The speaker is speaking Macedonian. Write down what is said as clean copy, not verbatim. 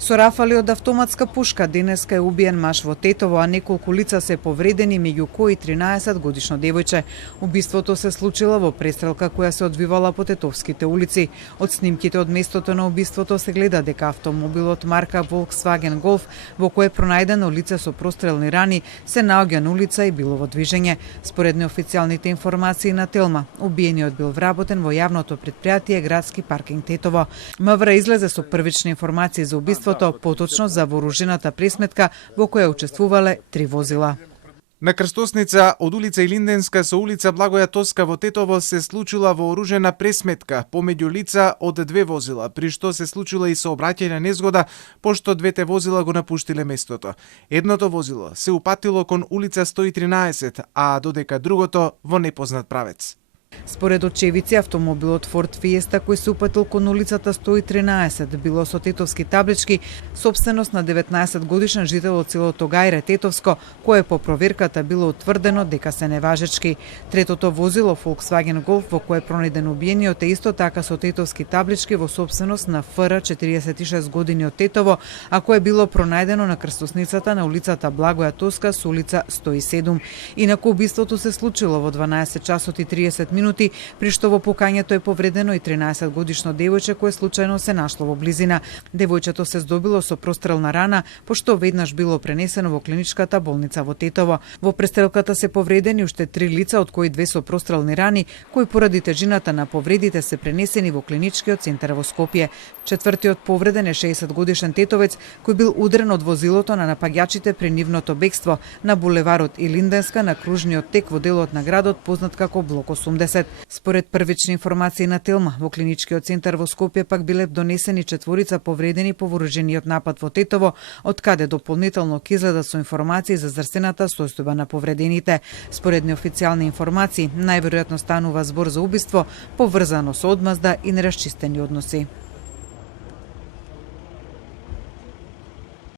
Со рафали од автоматска пушка денеска е убиен маж во Тетово, а неколку лица се повредени, меѓу кои 13-годишно девојче. Убиството се случило во престрелка која се одвивала по Тетовските улици. Од снимките од местото на убиството се гледа дека автомобилот марка Volkswagen Golf, во кој е пронајдено лице со прострелни рани, се наоѓа на улица и било во движење. Според неофицијалните информации на Телма, убиениот бил вработен во јавното претпријатие Градски паркинг Тетово. МВР излезе со првични информации за убиството, поточно за вооружената пресметка во која учествувале 3 возила. На крстосница од улица Илинденска со улица Благоја Тоска во Тетово се случила вооружена пресметка помеѓу лица од 2 возила, при што се случила и сообраќајна незгода, пошто двете возила го напуштиле местото. Едното возило се упатило кон улица 113, а додека другото во непознат правец. Според очевици, автомобилот Ford Fiesta кој се упатил кон улицата 113 било со тетовски таблички, сопственост на 19-годишен жител од селото Гајре, Тетовско, кое по проверката било утврдено дека се неважечки. Третото возило, Volkswagen Golf, во кое е пронајден убиениот, е исто така со тетовски таблички во сопственост на ФР, 46 години од Тетово, а кое било пронајдено на крстосницата на улицата Благоја Тоска со улица 107. Инаку убиството се случило во 12 часот и 30 минути, при што во покањето е повредено и 13-годишно девојче кое случајно се нашло во близина. Девојчето се здобило со прострелна рана, пошто веднаш било пренесено во клиничката болница во Тетово. Во престрелката се повредени уште 3 лица, од кои 2 со прострелни рани, кои поради тежината на повредите се пренесени во клиничкиот центар во Скопје. Четвртиот повреден е 60-годишен тетовец кој бил удрен од возилото на напаѓачите при нивното бегство на булеварот Илинденска на кружниот тек во делот на градот познат како Блок 80. Според првични информации на Телма, во клиничкиот центар во Скопје пак биле донесени 4 повредени по вооружениот напад во Тетово, од каде дополнително ќе излезат со информации за здравствената состојба на повредените. Според неофицијални информации, најверојатно станува збор за убиство поврзано со одмазда и нерасчистени односи.